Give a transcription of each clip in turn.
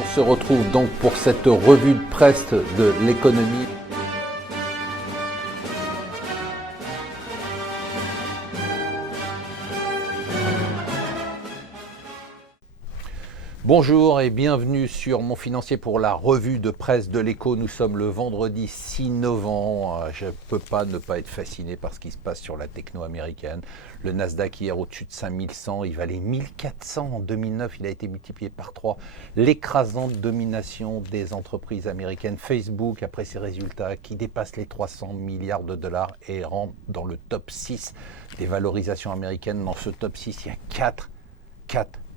On se retrouve donc pour cette revue de presse de l'économie. Bonjour et bienvenue sur Mon Financier pour la revue de presse de l'Écho. Nous sommes le vendredi 6 novembre. Je ne peux pas ne pas être fasciné par ce qui se passe sur la techno américaine. Le Nasdaq hier au-dessus de 5100, il valait 1400 en 2009, il a été multiplié par 3. L'écrasante domination des entreprises américaines. Facebook, après ses résultats, qui dépasse les 300 milliards de dollars et rentre dans le top 6 des valorisations américaines. Dans ce top 6, il y a 4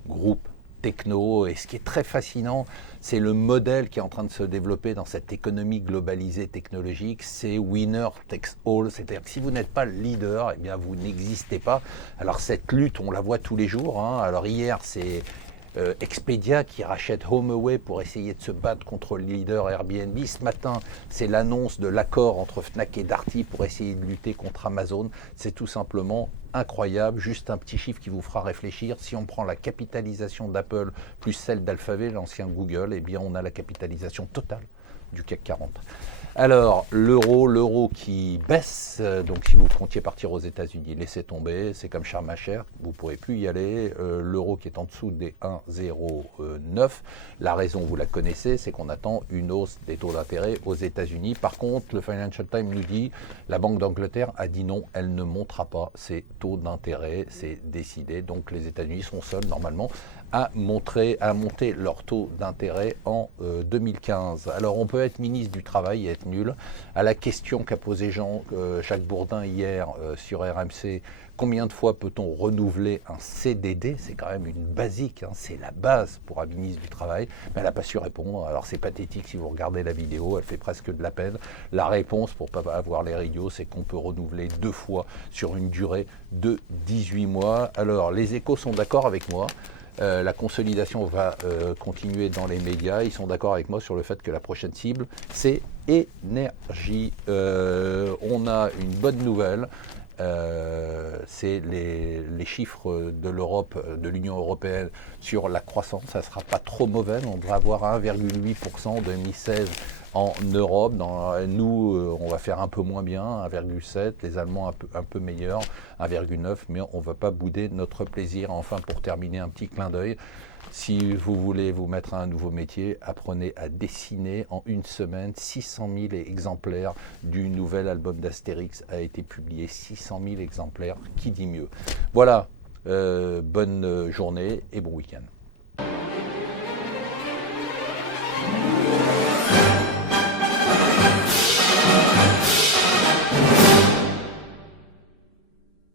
groupes techno, et ce qui est très fascinant, c'est le modèle qui est en train de se développer dans cette économie globalisée technologique, c'est winner takes all, c'est-à-dire que si vous n'êtes pas le leader, eh bien vous n'existez pas. Alors cette lutte, on la voit tous les jours, hein. Alors hier, c'est Expedia qui rachète HomeAway pour essayer de se battre contre le leader Airbnb. Ce matin, c'est l'annonce de l'accord entre Fnac et Darty pour essayer de lutter contre Amazon. C'est tout simplement incroyable. Juste un petit chiffre qui vous fera réfléchir. Si on prend la capitalisation d'Apple plus celle d'Alphabet, l'ancien Google, eh bien on a la capitalisation totale du CAC 40. Alors, l'euro qui baisse, donc si vous comptiez partir aux États-Unis, laissez tomber, c'est comme Sharm el-Sheikh, vous ne pourrez plus y aller. L'euro qui est en dessous des 1,09. La raison, vous la connaissez, c'est qu'on attend une hausse des taux d'intérêt aux États-Unis. Par contre, le Financial Times nous dit, la Banque d'Angleterre a dit non, elle ne montera pas ses taux d'intérêt, c'est décidé. Donc les États-Unis sont seuls, normalement, à monter leur taux d'intérêt en 2015. Alors on peut être ministre du Travail et être nul. À la question qu'a posée Jacques Bourdin hier sur RMC, combien de fois peut-on renouveler un CDD? C'est quand même une basique, hein, c'est la base pour un ministre du Travail. Mais elle n'a pas su répondre. Alors c'est pathétique si vous regardez la vidéo, elle fait presque de la peine. La réponse, pour ne pas avoir l'air idiot, c'est qu'on peut renouveler 2 fois sur une durée de 18 mois. Alors les Échos sont d'accord avec moi. La consolidation va continuer dans les médias. Ils sont d'accord avec moi sur le fait que la prochaine cible, c'est énergie. On a une bonne nouvelle. C'est les chiffres de l'Europe, de l'Union européenne sur la croissance. Ça ne sera pas trop mauvais. On devrait avoir 1,8% en 2016 en Europe. Nous, on va faire un peu moins bien, 1,7. Les Allemands un peu meilleurs, 1,9. Mais on ne va pas bouder notre plaisir. Enfin, pour terminer, un petit clin d'œil. Si vous voulez vous mettre à un nouveau métier, apprenez à dessiner. En une semaine, 600 000 exemplaires du nouvel album d'Astérix a été publié. 600 000 exemplaires, qui dit mieux? Voilà, bonne journée et bon week-end.